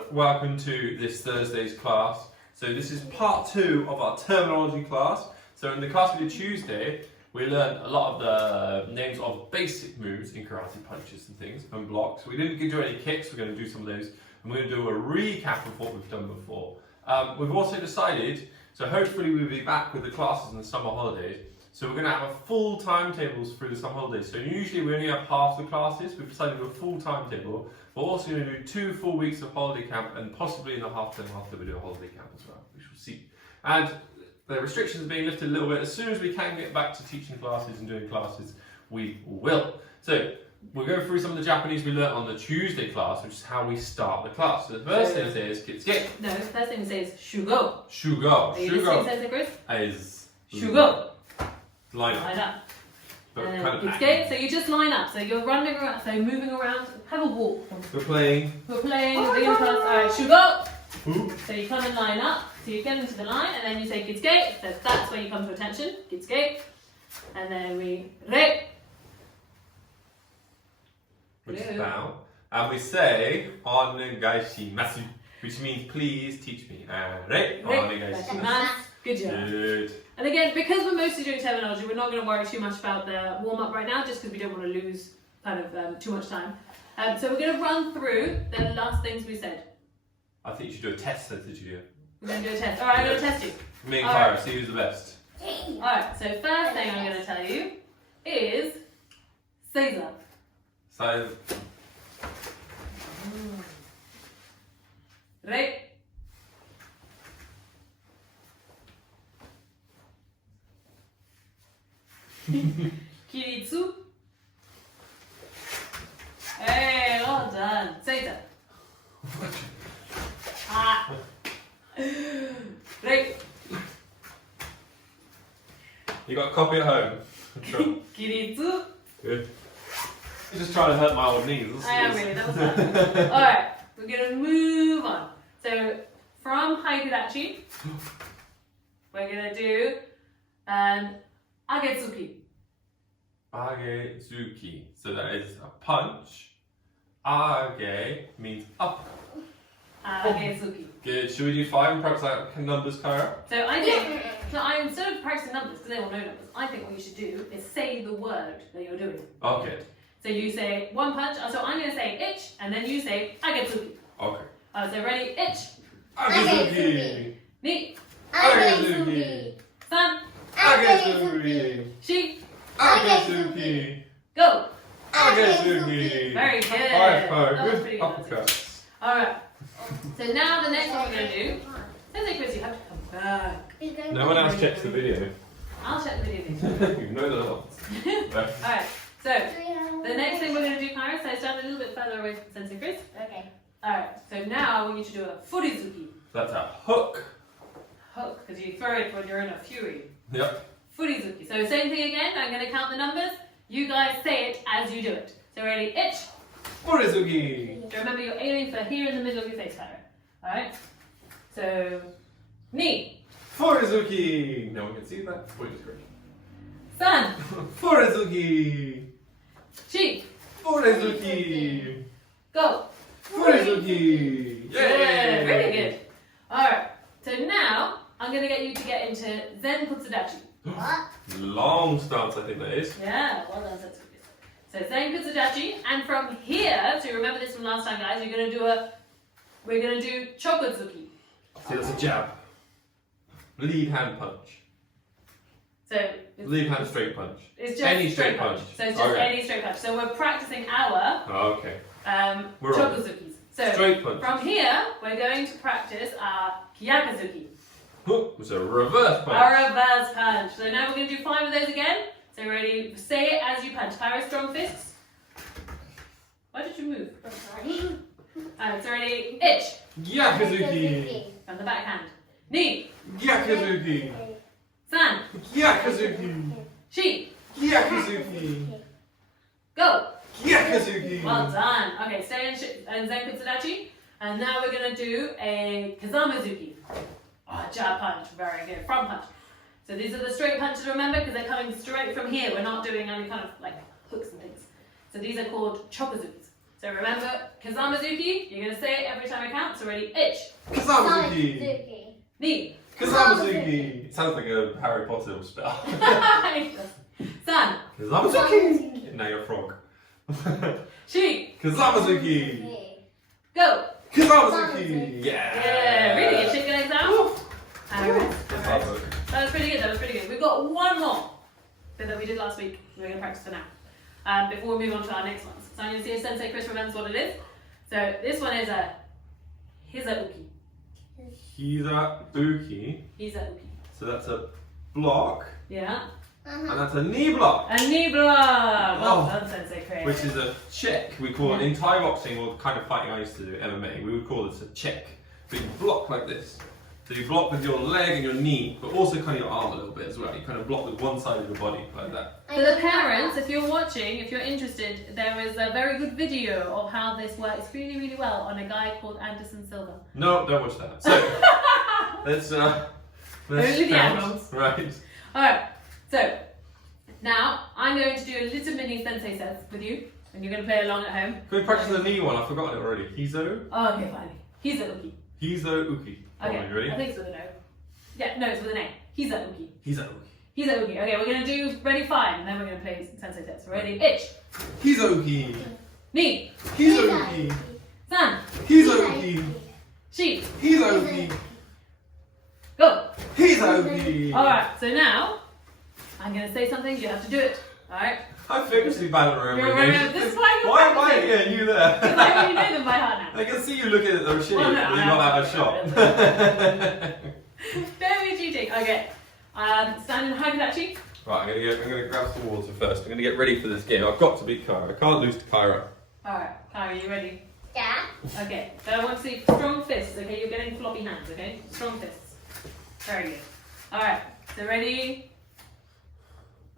everyone, welcome to this Thursday's class. So this is part 2 of our terminology class. So in the class we did Tuesday, we learned a lot of the names of basic moves in karate, punches and things, and blocks. We didn't do any kicks, we're going to do some of those. And we're going to do a recap of what we've done before. We've also decided, so hopefully we'll be back with the classes in the summer holidays. So we're going to have a full timetables through the summer holidays. So usually we only have half the classes. We've decided to do a full timetable. We're also going to do 2 full weeks of holiday camp, and possibly in the half term we do a holiday camp as well. We shall see. And the restrictions are being lifted a little bit. As soon as we can get back to teaching classes and doing classes, we will. So we'll go through some of the Japanese we learnt on the Tuesday class, which is how we start the class. So the first thing to say is kitsuke. No, the first thing to say is shugo. Shugo. Are you listening to Chris? Is Shugo. line up. Line up. But And kind of kitsuke, so you just line up. So you're running around, so moving around, have a walk. We're playing. We're playing the game class. Alright, shugo. Ooh. So you come and line up. So you get into the line, and then you say kitsuke. So that's where you come to attention. Kitsuke. And then we re. Which is bow. And we say onegaishimasu, which means please teach me. Re. Onegaishimasu. Good job. Good. And again, because we're mostly doing terminology, we're not going to worry too much about the warm-up right now, just because we don't want to lose kind of too much time. So we're going to run through the last things we said. I think you should do a test then, did you do? We're going to do a test. Alright, I'm going to test you. Me and All Kyra, right. see who's the best. Alright, so first thing I'm going to tell you is Caesar. So, Right? Kiritsu. Hey, well done. Caesar. Ah. Right. you got a copy at home? Sure. Kiritsu. Good. You're just trying to hurt my old knees. I am really, that was fun. Alright, we're going to move on. So, from Haikudachi, we're going to do Agetsuki. Agezuki. So that is a punch. Age means up. Agetsuki. Good. Should we do 5 and practice like numbers, Kyra? So I think, instead of practicing numbers, because they all know numbers, I think what you should do is say the word that you're doing. Okay. So you say one punch, so I'm going to say itch, and then you say Agetsuki. Okay. So ready, itch, Agezuki. ni, Agezuki. san, Agezuki. shi, Agezuki. go. Agezuki. Very good. High five. That was Good pretty good. uppercut. Alright, so now the next one we're going to do, Thursday Chris, you have to come back. No one else checks the video. I'll check the video. You know they're not. Alright, so the next thing we're going to do, Kyra, so stand a little bit further away from Sensei Chris. Okay. Alright, so now I want you to do a furizuki. That's a hook. Hook, because you throw it when you're in a fury. Yep. Furizuki. So same thing again, I'm going to count the numbers. You guys say it as you do it. So ready, itch. Furizuki. So remember you're aiming for here in the middle of your face, Kyra. Alright? So, ni, Furizuki. No one can see that. Wait, it's great. san, Furizuki. chi, Furizuki. go. Furizuki. Yeah, really good. Alright, so now I'm going to get you to get into Zen Kutsudachi. What? Long stance, I think that is. Yeah, well done, Sensei. So Zen Kutsudachi, and from here, so you remember this from last time, guys, we're going to do Chokutsuki. See, that's a jab. Lead hand punch. So Lead hand straight punch. it's just Any straight punch. So it's just Okay. any straight punch. So we're practicing our Okay. We're on. Chokuzukis. So Straight punch. from here, we're going to practice our Kyakuzuki, It's a reverse punch. our reverse punch. So now we're going to do 5 of those again. So ready? Say it as you punch. Kyra, strong fists. Why did you move? I'm sorry. Alright, so ready? Itch. Yakuzuki. From the backhand. Knee. Yakuzuki. San. Yakuzuki. Chi. Yakuzuki. Go. Yakuzuki. Well done. Okay, stay in Zen Kutsudachi. And now we're going to do a Kazamazuki. Oh, jab punch. Very good. Front punch. So these are the straight punches, remember, because they're coming straight from here. We're not doing any kind of like hooks and things. So these are called Chokuzukis. So remember, Kazamazuki, you're going to say it every time I count. So ready, itch. Kazamazuki. Suzuki. Knee. Kazamazuki. It sounds like a Harry Potter spell. San. Kazamazuki. Now you're a frog. She. Kazamazuki. Go. Kazamazuki. Yeah. Yeah, really good. Chicken eggs out. Alright. Kazamazuki. That was pretty good. That was pretty good. We've got one more bit that we did last week. We're going to practice for now. Before we move on to our next ones. So I'm going to see if Sensei Chris remembers what it is. So this one is a Hizauki. Hizauki. Hizauki. So that's a block, Yeah. and that's a knee block, A knee block. Well Oh. done, Sensei Chris. which is a check. We call it in Thai boxing or the kind of fighting I used to do, MMA. We would call this a check. So you block like this. So you block with your leg and your knee, but also kind of your arm a little bit as well. You kind of block with one side of your body like that. For the parents, if you're watching, if you're interested, there is a very good video of how this works really, really well on a guy called Anderson Silva. No, don't watch that. So let's Only the count. adults. Right. Alright, so now I'm going to do a little mini sensei sets with you, and you're going to play along at home. Can we practice the knee one? I've forgotten it already. Hizo? Oh, okay, fine. Hizauki. Hizouki. Okay, You ready? I think it's with an O. Yeah, no, it's with an A. Hizauki. Hizouki. Hizauki. Okay, we're going to do ready, fine, and then we're going to play sensei sets. Ready, itch. Hizouki. Knee. Hizouki. San. Hizouki. Sheep. Hizouki. Go. Hizouki. Alright, so now I'm going to say something, you have to do it. Alright? I'm famously bad at You're remembering names. this is why you're Why am I practicing. here and you Because there? I already know them by heart now. I can see you looking at the machine, Well, no, but you're I not out am. of shot. Don't be cheating. Okay. Stand in Hagadachi. Right, I'm gonna grab some water first. I'm gonna get ready for this game. I've got to beat Kyra. I can't lose to Kyra. Alright, Kyra, you ready? Yeah. Okay. So I want to see strong fists, okay? You're getting floppy hands, okay? Strong fists. Very good. Alright, so ready?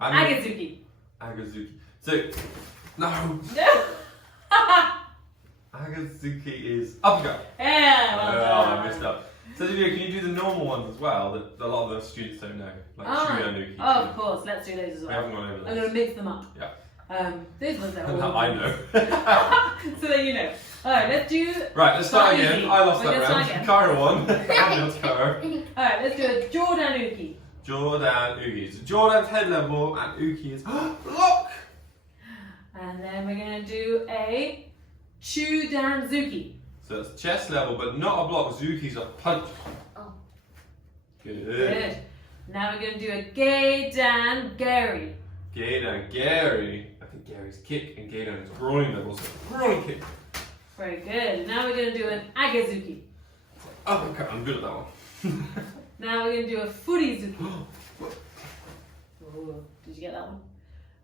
Agazuki. Agazuki. So, no. No! Agazuki is uppercut. Yeah, well done. I messed up. So, can you do the normal ones as well that a lot of the students don't know? Like Shuryanuki. Oh, of course. Let's do those as We well. haven't gone over I'm those. going to mix them up. Yeah. Those ones are all I know. so that you know. Alright, let's do. Right, let's start Easy. again. I lost We're that gonna round. start again. Kyra won. That's Kyra. Alright, let's do a Jordanuki. Jordan Uki. So Jordan's head level and Uki is block. And then we're going to do a Chudanzuki. So it's chest level, but not a block. Zuki's a punch. Oh. Good. Good. Now we're going to do a Geidan Gary. Gaidan Gary. I think Gary's kick and Gaidan is groin level. So groin kick. Very good. Now we're going to do an Agazuki. Oh, okay, I'm good at that one. Now we're going to do a Furizuki. Ooh, did you get that one?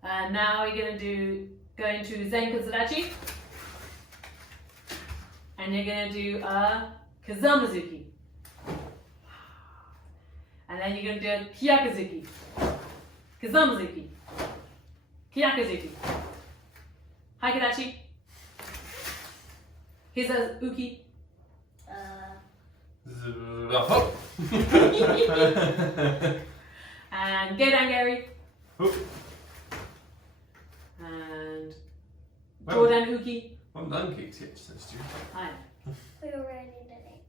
And now we're going to do, going to Zenkutsudachi. And you're going to do a Kazamazuki. And then you're going to do a Kyakuzuki. Kazamazuki. Kyakuzuki. Haikadachi. Hizauki. Hop. And Geidan Gary. Oop. And Well, Jordan Uki. I'm done kicks yet, so Stu. Hi. We already did it.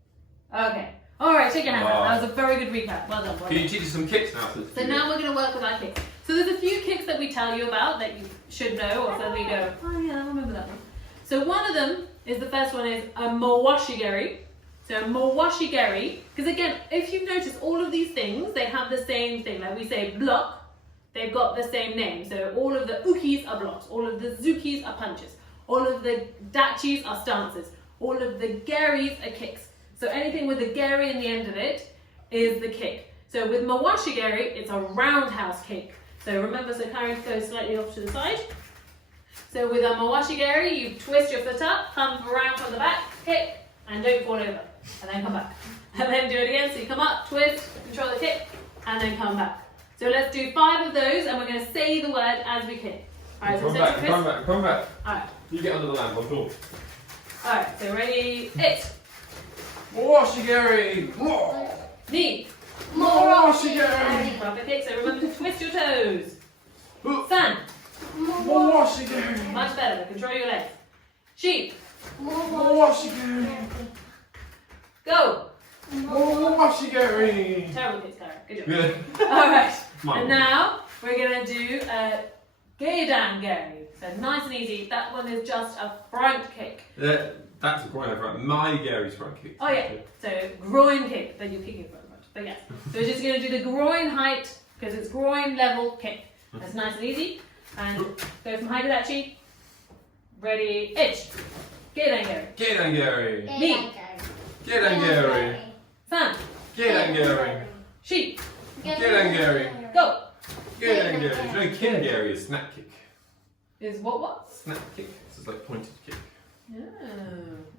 Okay. Alright, shake your hands out. Wow. That was a very good recap. Well done, well Can done. you teach us some kicks now? So now we're going to work with our kicks. So there's a few kicks that we tell you about that you should know, or so we go, oh yeah, I remember that one. So one of them is, the first one is a Mowashigeri. So Mowashigeri, because again, if you notice all of these things, they have the same thing. Like we say block, they've got the same name. So all of the ukis are blocks, all of the zukis are punches, all of the dachis are stances, all of the geris are kicks. So anything with a geri in the end of it is the kick. So with Mowashigeri, it's a roundhouse kick. So remember, so Karen goes slightly off to the side. So with a Mowashigeri, you twist your foot up, come around from the back, kick, and don't fall over. And then come back. And then do it again. So you come up, twist, control the kick, and then come back. So let's do 5 of those, and we're going to say the word as we kick. Alright, so Come say back, Chris. come back, come back. Alright, You get under the lamp, I'm cool. alright, so ready, it. Mowashigeri! Knee. Mowashigeri! Proper kick, so remember to twist your toes. San. Mowashigeri! Much better, control your legs. Sheep. Mawashigiri. Go. Mawashigiri. Terrible kicks, Clara. Good job. Yeah. Alright. Mine. And now we're going to do a Gedan Gary. So nice and easy. That one is just a front kick. That's a groin front. My Gary's front kick. Oh yeah. So groin kick. Then you're kicking front. But yes. So we're just going to do the groin height because it's groin level kick. That's nice and easy. And go from Haidachi. Ready, itch. Gedan Gary. Gedan Gary. Me. Gedan Gary. San. Gedan Gary. Sheep. Gedan Gary. Go. Gedan Gary. You know, Kin Gary is snap kick. Is what? Snap kick. So it's like pointed kick. Oh,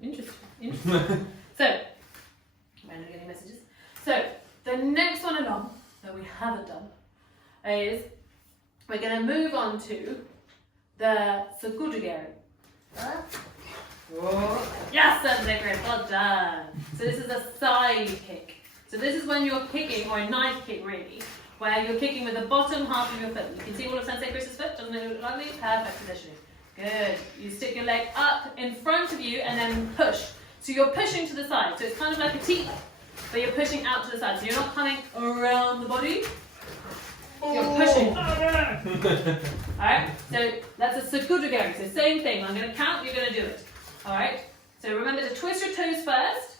interesting. Interesting. So, we're not getting messages. So, the next one along that we haven't done is we're going to move on to the Sakudagari. Yes, that's great. Well done. So this is a side kick. So this is when you're kicking, or a knife kick really, where you're kicking with the bottom half of your foot. You can see all of Sensei Chris's foot. Doesn't it look lovely? Perfect positioning. Good. You stick your leg up in front of you and then push. So you're pushing to the side. So it's kind of like a T, but you're pushing out to the side. So you're not coming around the body. You're pushing. Alright, so that's a Sakudagari. So same thing. I'm going to count, you're going to do it. Alright, so remember to twist your toes first,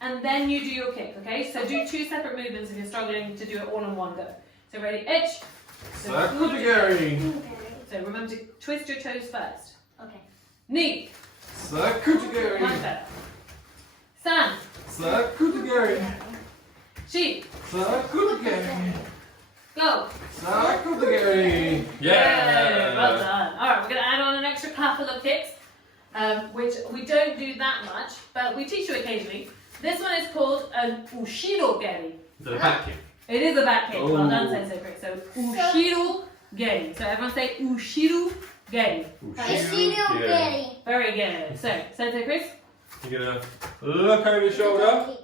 and then you do your kick, okay? So do 2 separate movements if you're struggling to do it all in one go. So ready, itch. Sakudagari. So remember to twist your toes first. Okay. Knee. Sakudagari. Much better. San. Sakudagari. Sheep. Sakudagari. Go. Sakudagari. Yay, well done. Alright, we're going to add on an extra couple of kicks, which we don't do that much, but we teach you occasionally. This one is called an Ushiro Geri. Is it a back kick? It is a back kick. Well done, Oh. Sensei Chris. So Ushiro Geri. So everyone say Ushiro Geri. Ushiro. Very good. So, Sensei Chris. You're gonna look over your shoulder,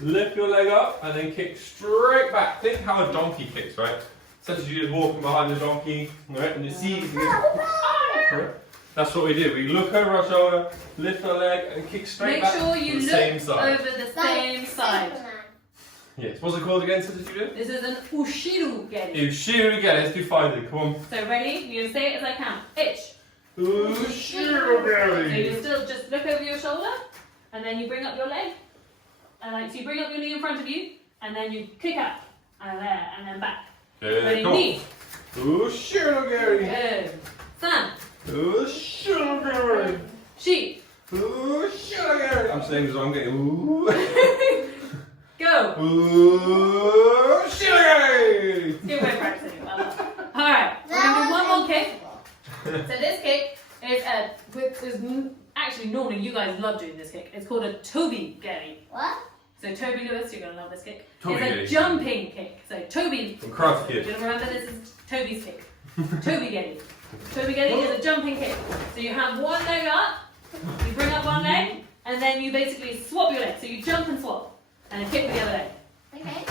lift your leg up, and then kick straight back. Think how a donkey kicks, right? Such as you just walking behind the donkey, right? And you see, that's what we do. We look over our shoulder, lift our leg, and kick straight Make back sure to you the look same side. over the same side. Yes. What's it called again? So did you do? This is an Ushiro Geri. Ushiro again. Let's do 5 then. Come on. So ready? You're going to say it as I count. Itch. Ushiro So Gary. you still just look over your shoulder, and then you bring up your leg. So you bring up your knee in front of you, and then you kick up, and there, and then back. Ready, Come on. knee. Ushiro Gary. Good. San. Ushiro Gary. Sheep. Ushiro Gary. I'm saying this. I'm getting. Ooh. Go. Ushiro Gary. Good way of practicing. Well done. All right. We're gonna do one more kick. So this kick is actually normally you guys love doing this kick. It's called a Toby Geri. What? So Toby Lewis, you're gonna love this kick. Toby It's Geri. a jumping kick. So Toby. From Karate Kid. Do you remember this is Toby's kick? Toby Geri. Toby Geri is a jumping kick. So you have one leg up, you bring up one leg, and then you basically swap your leg. So you jump and swap, and then kick with the other leg. Okay.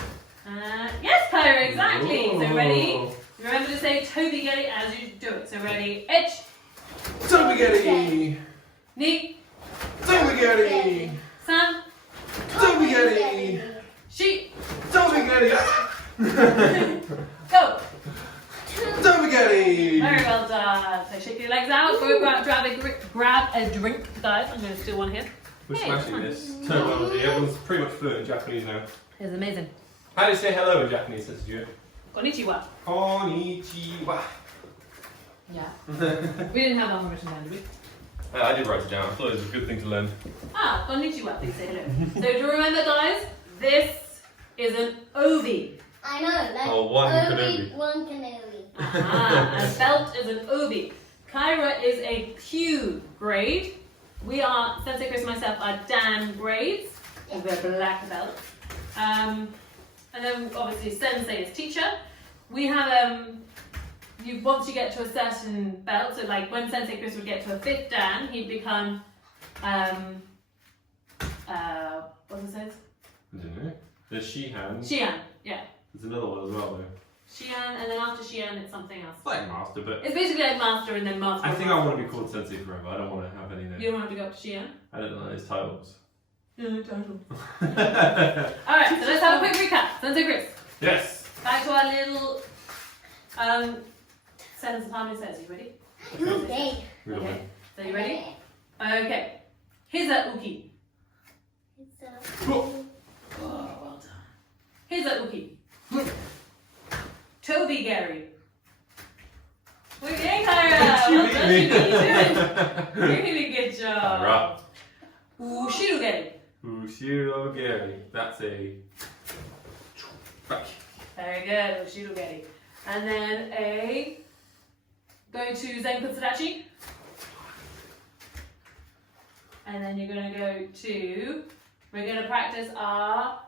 Yes, Kyra, exactly. So ready? Ooh. Remember to say Toby Geri as you do it. So ready? Itch. Toby Gary. Knee. Toby Gary. San. Toby Gary. Sheep. Toby Gary. Go. Toby Gary. Very well done. So shake your legs out. Go grab a drink, guys. I'm going to steal one here. We're Hey, smashing come on. this terminology. Everyone's pretty much fluent in Japanese now. It's amazing. How do you say hello in Japanese, says you? Konnichiwa. Konnichiwa. Yeah. We didn't have that one written down, did we? I did write it down. I thought it was a good thing to learn. Ah, konnichiwa. Please say hello. So do you remember, guys? This is an obi. I know. Like Oh, one Obi, canoe. one canoe. A belt is an obi. Kyra is a Q grade. We are, Sensei Chris and myself are Dan grades. With a black belt. And then obviously Sensei is teacher. We have once you get to a certain belt, so like when Sensei Chris would get to a 5th Dan, he'd become what's it says? I don't know. There's Shihan. Shihan, yeah. There's another one as well though. Shian, and then after Shian, it's something else. It's like master, but It's basically like master and then master. I think I want to be called Sensei forever. I don't want to have any name. You don't want to go up to Shian? I don't know his titles. No, title. Alright, so let's have a quick recap. Sensei Chris. Yes. Back to our little sentence of harmony says. You ready? Okay. We don't Okay. So you ready? Okay. Hiza uki. It's a. Oh. Oh, well done. Hiza uki. Toby Gary. We're getting tired. Well done, you doing really good job. Right. Ushiru Gary. Ushiro Gary. That's a. Back. Very good, Ushiru Gary. And then a. Go to Zen Kutsurachi. And then you're going to go to. We're going to practice our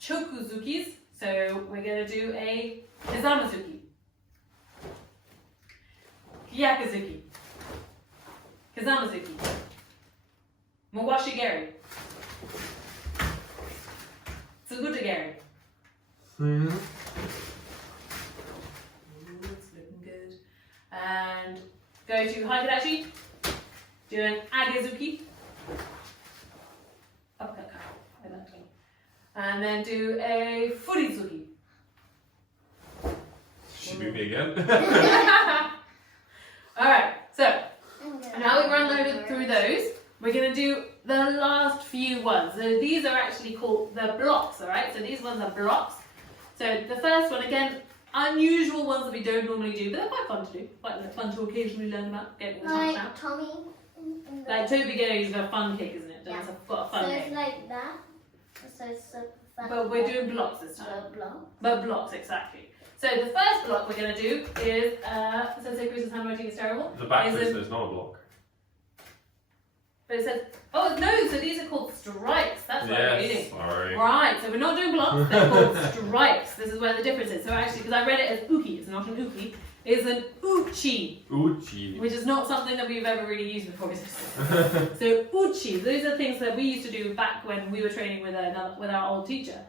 Chokuzukis. So we're going to do a Hizamazuki. Hyakuzuki. Kizamazuki. Mawashigari. Tsugutagari. Hmm. Ooh, it's looking good. And go to Haikidachi. Do an Agezuki. Uppercut. Like that. And then do a Furizuki. Should be me again. Alright, so now we run over through those. We're going to do the last few ones. So these are actually called the blocks, alright? So these ones are blocks. So the first one, again, unusual ones that we don't normally do, but they're quite fun to do. Quite fun to occasionally learn about, getting the tongues out. Like Tommy. In the- Like Toby Gary is a fun cake, isn't it? Yeah. It's got a fun So cake. it's like that. So it's a fun. But we're doing blocks this time. The block. But blocks, exactly. So the first block we're going to do is, Sensei Chris's handwriting is terrible. The back Is face it- there's not a block. But it says, oh no, so these are called stripes. That's what I'm reading. Yes. Sorry. Right, so we're not doing blocks, they're called stripes. This is where the difference is. So actually, because I read it as uki, it's not an uki, it's an uchi, Uchi. which is not something that we've ever really used before. So uchi, those are things that we used to do back when we were training with our old teacher.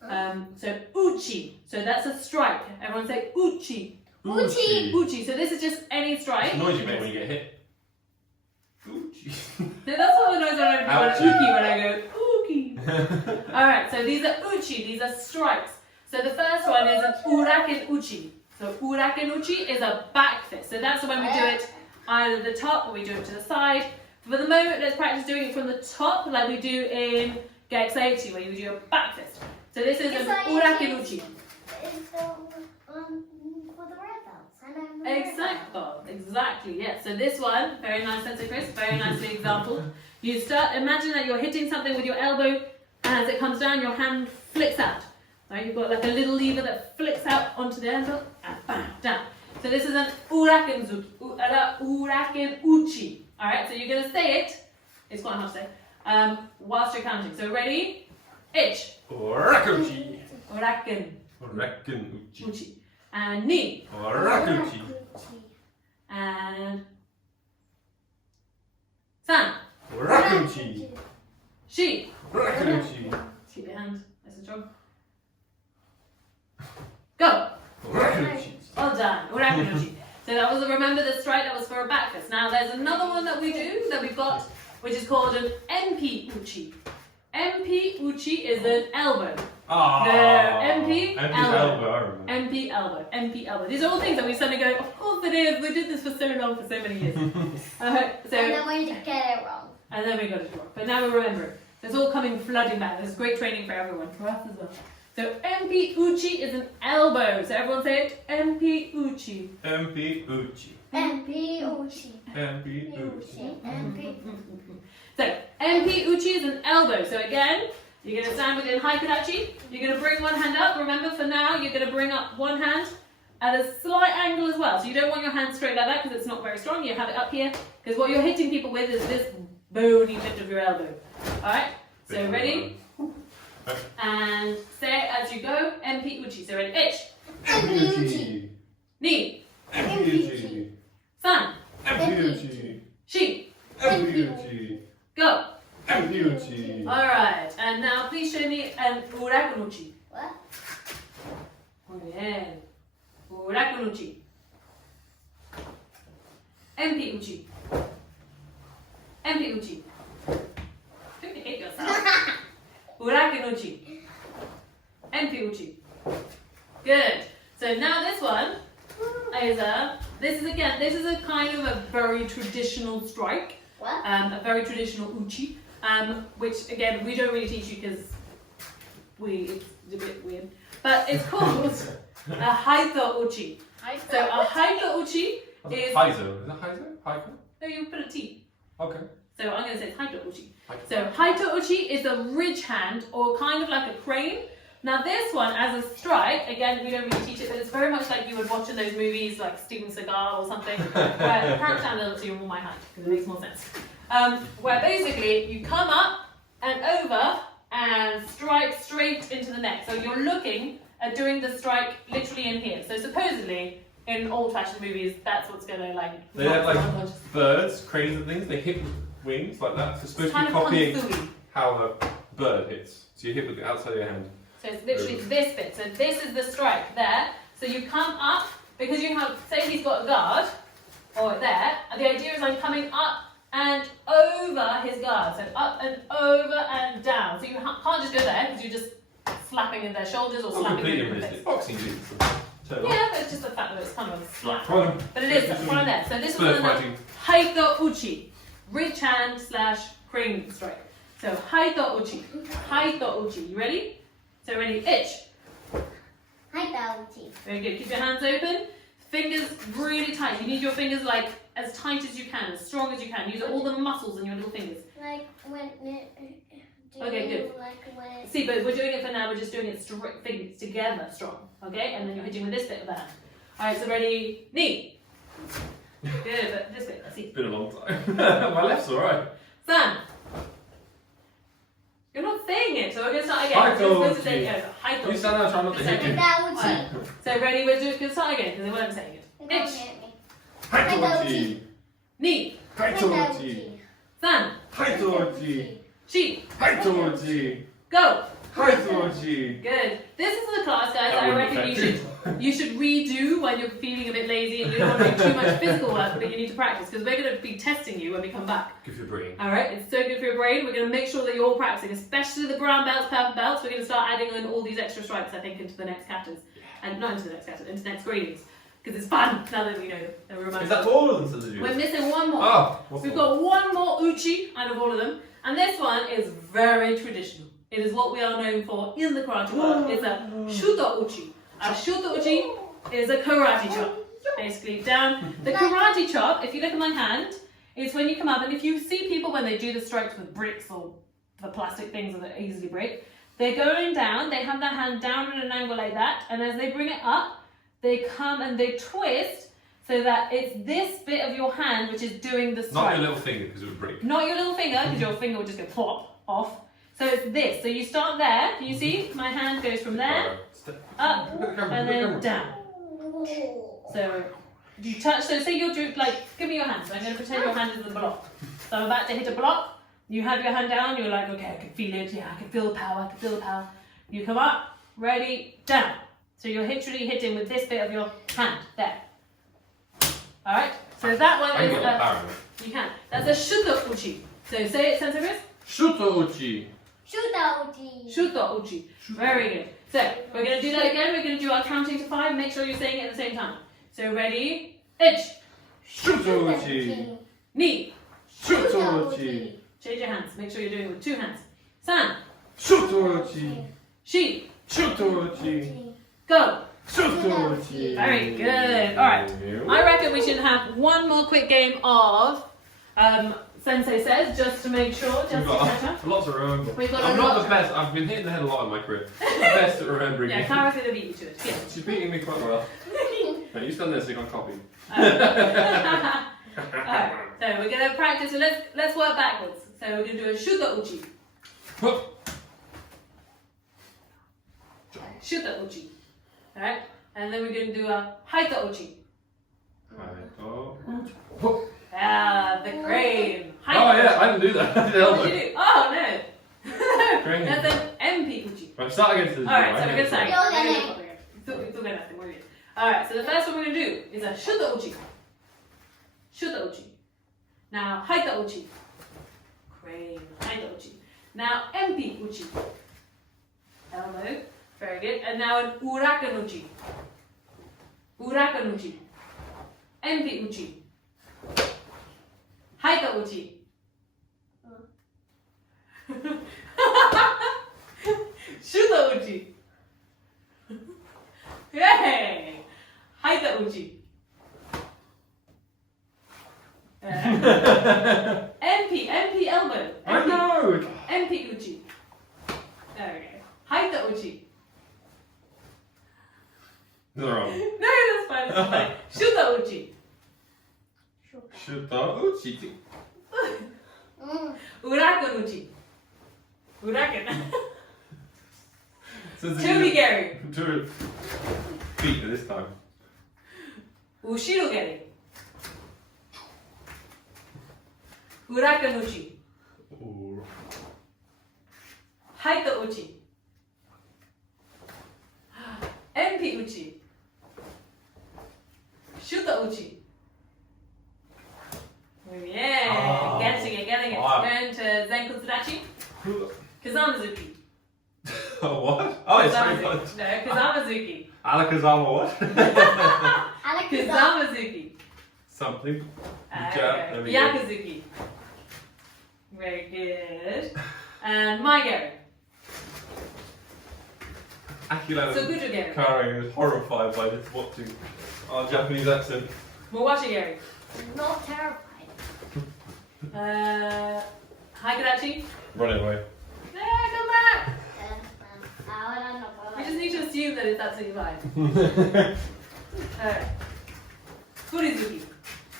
So uchi, so that's a stripe. Everyone say uchi. Uchi. Uchi, so this is just any stripe. It's the noise you make when you get hit. Uchi. No, that's what the noise I do Ouch. on uki when I go uki. Alright, so these are uchi, these are stripes. So the first one is an uraken uchi. So uraken uchi is a back fist. So that's when we do it either the top or we do it to the side. For the moment, let's practice doing it from the top like we do in Geksaichi, where you do a back fist. So this is an uraken uchi. It's the one for the red belts. And I'm the red belt. Exactly, yes. So this one, very nice, Sensei Chris, very nicely example. You start, imagine that you're hitting something with your elbow, and as it comes down, your hand flicks out. Right, you've got like a little lever that flicks out onto the elbow, and bam, down. So this is an uraken zuki, uraken uchi. Alright, so you're going to say it, it's quite hard to say, whilst you're counting. So ready? Ich, Orakuchi. uraken Oraken uchi. uchi. And ni, Orakuchi. and san, Orakuchi. shi. Orakuchi. Keep your hand nice and strong. Go! Orakuchi. Well done. Urakunuchi. So that was, remember the strike, that was for a back fist. Now there's another one that we do, that we've got, which is called an MP uchi. MP uchi is an elbow. Ah. MP MP's elbow. elbow. I remember. MP elbow. MP elbow. These are all things that we suddenly go, of course it is. We did this for so long, for so many years. And So, then when you get it wrong. and then we got it wrong. But now we remember it. It's all coming flooding back. This is great training for everyone, for us as well. So MP uchi is an elbow. So everyone say it. MP uchi. MP uchi. MP Uchi. MP uchi. MP. So MP uchi is an elbow. So again, you're going to stand within Haikudachi. You're going to bring one hand up. Remember, for now, you're going to bring up one hand at a slight angle as well. So you don't want your hand straight like that because it's not very strong. You have it up here because what you're hitting people with is this bony bit of your elbow. All right. So ready? And say it as you go. MP uchi. So ready? Ich. MP uchi. Ni. MP uchi. San. MP uchi. Shi. MP uchi. Go. MP uchi. All right. And now please show me an uraken uchi. What? Muy bien. Uraku uchi. MP uchi. MP uchi. Don't hate yourself. Uraku uchi. MP uchi. Good. So now this one is this is a kind of a very traditional strike. What? A very traditional uchi. Which again we don't really teach you because it's a bit weird. But it's called a haito uchi. So a haito uchi is Heizo. Is that Heizo? Heizo? no, you put a T. Okay. So I'm going to say haito uchi. So haito uchi is a ridge hand or kind of like a crane. Now this one as a strike, again we don't really teach it, but it's very much like you would watch in those movies like Steven Seagal or something. Where perhaps stand a little so you're more my height because it makes more sense. Where basically you come up and over and strike straight into the neck. So you're looking at doing the strike literally in here. So supposedly in old-fashioned movies, that's what's going to like. They have like birds, cranes and things. They hit with wings like that. So it's supposed to be copying how a bird hits. So you hit with the outside of your hand. So it's literally this bit. So this is the strike there. So you come up because you have, say he's got a guard or there. And the idea is I'm coming up and over his guard. So up and over and down. So you can't just go there because you're just slapping in their shoulders or slapping in their face. Boxing dudes. Yeah, but it's just the fact that it's kind of a slap. Right. But it is, that's one there. So this Bird is fighting. haito uchi. Ridge hand / crane strike. So haito uchi. Haito uchi. You ready? So ready, itch. Haito-uchi. Very good. Keep your hands open. Fingers really tight. You need your fingers like as tight as you can, as strong as you can. Use all the muscles in your little fingers. Like when Okay, good. Like when See, but we're doing it for now. We're just doing it fingers together, strong. Okay, and then you're hitting with this bit of the hand. All right. So ready, knee. Good, but this bit. See. It's been a long time. My left's alright. San. You're not saying it, so we're going to start again. Haito-uchi. We're supposed to say it. You stand there trying not to hit you. Haito-uchi. So ready, we're just going to start again because they weren't saying it. Don't Itch. hit me. Haito-uchi. Knee. Haito-uchi. San. Haito-uchi. Chi. Haito-uchi. Go. Haito-uchi. Good. This is the class, guys. That I wouldn't reckon affect you should redo when you're feeling a bit lazy and you don't want to do too much physical work, but you need to practice because we're going to be testing you when we come back. Good for your brain. All right, it's so good for your brain. We're going to make sure that you're all practicing, especially the brown belts, purple belts. We're going to start adding in all these extra strikes, I think, into the next katas, and not into the next katas, into next gradings, because it's fun now that we know them. Is that all of them, Suzuki? We're missing one more. Oh, what's We've the one? got one more uchi out of all of them, and this one is very traditional. It is what we are known for in the karate world. It's a shuto uchi. A shuto uchi is a karate chop. Basically, down. The karate chop, if you look at my hand, is when you come up, and if you see people when they do the strikes with bricks or the plastic things that easily break, they're going down, they have their hand down at an angle like that, and as they bring it up, they come and they twist so that it's this bit of your hand which is doing the strike. Not your little finger because it would break. Not your little finger, because your finger would just go plop off. So it's this. So you start there. Can you see? My hand goes from there, up, and then down. So you touch. So say you're doing, like, give me your hand. So I'm going to pretend your hand is the block. So I'm about to hit a block. You have your hand down. You're like, okay, I can feel it. Yeah, I can feel the power. I can feel the power. You come up, ready, down. So you're literally hitting with this bit of your hand there. All right. So that one I is can get power. you can. That's a shuto uchi. So say it, Sensei Chris. Shuto-uchi. Haito-uchi. Shuto uchi. Very good. So we're going to do that again. We're going to do our counting to 5. Make sure you're saying it at the same time. So ready, itch, Shuto-uchi. knee. Shuto-uchi. Change your hands. Make sure you're doing it with 2 hands. San, Shuto-uchi. shi, Shuto-uchi. go. Shuto-uchi. Very good. All right. I reckon we should have one more quick game of Sensei Says, just to make sure. Just We've to got catch up. a lot to remember. We've got I'm a not lot. the best. I've been hitting the head a lot in my career. I'm not the best at remembering. Yeah, it. Clara's going to beat you to it. Yeah. She's beating me quite well. Now you stand there so you can't copy. Alright, so we're going to practice. So let's work backwards. So we're going to do a shuto uchi. Shuto uchi. Alright? And then we're going to do a haito uchi. Ah, the crane. Oh yeah, I didn't do that. I did What elbow. did you do? Oh no. Crane. That's an MP uchi. Right, start again to the Alright, so we're going to start. You're gonna- It's all good, nothing, we're good. Alright, so the first one we're going to do is a shuta uchi. Shuta uchi. Now, haita uchi. Crane. Haita uchi. Now, empi uchi. Elbow. Very good. And now an urakan uchi. Urakan uchi. Empi uchi. Haita uchi. Shuta uchi. Yay! Haita uchi. MP elbow. I know! MP uchi. There we go. Haita uchi. You're wrong. No, that's fine, that's fine. Shuta uchi. Shuta uchi. Urakan uchi. Urakan. So Toby Gary. Two feet this time. Ushiro Gary. Urakan uchi. Ooh. Haita uchi. MP uchi. Shuta uchi. Yeah, Oh. getting it. Wow. Going to Zenko Tsudachi. Kazamazuki. What? Oh, it's very No, good. Kazamazuki. Alakazama what? Kazamazuki. Something. Okay. There we go. Yakuzuki. Very good. And my Gary. Akilana Sokujo Gary. Karen is horrified by this watching our Japanese accent. Mawashi Gary. Not terrified. Hagurachi. Run away. Yeah, come back. I don't know. We just need to assume that it's absolutely fine. Alright. Furizuki.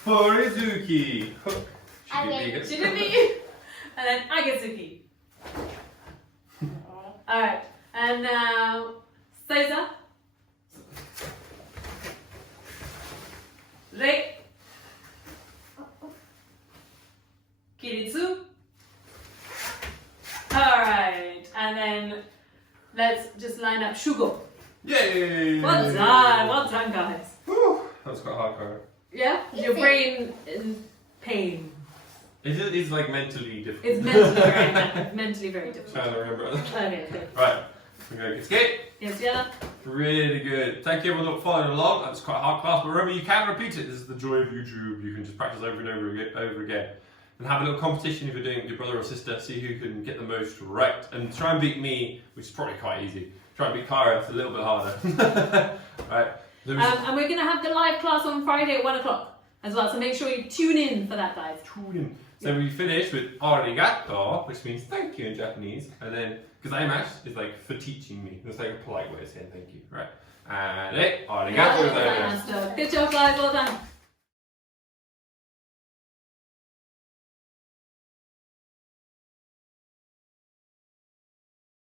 Furizuki. I Should be win. vegan. Shinubi. And then Agatsuki. Alright. And now Seiza. Rei. Kiritsu. Alright. And then let's just line up Shugo. Yay! Well done, guys. Whew. That was quite hard, Karen. Yeah? Your Easy. brain in pain. It's like mentally difficult. It's mentally very difficult. Trying to remember. Okay, good. Right, we're going to skate. Yes, yeah. Really good. Thank you everyone for following along. That's quite a hard class, but remember you can repeat it. This is the joy of YouTube. You can just practice over and over again. And have a little competition if you're doing it with your brother or sister. See who can get the most right. And try and beat me, which is probably quite easy. Try and beat Kara, it's a little bit harder. Right. And we're going to have the live class on Friday at 1 o'clock as well, so make sure you tune in for that, guys. Tune in. So we finish with arigato, which means thank you in Japanese. And then, because aimasu is like for teaching me. It's like a polite way of saying thank you, right? And arigato gozaimasu. Good job, guys. Well done.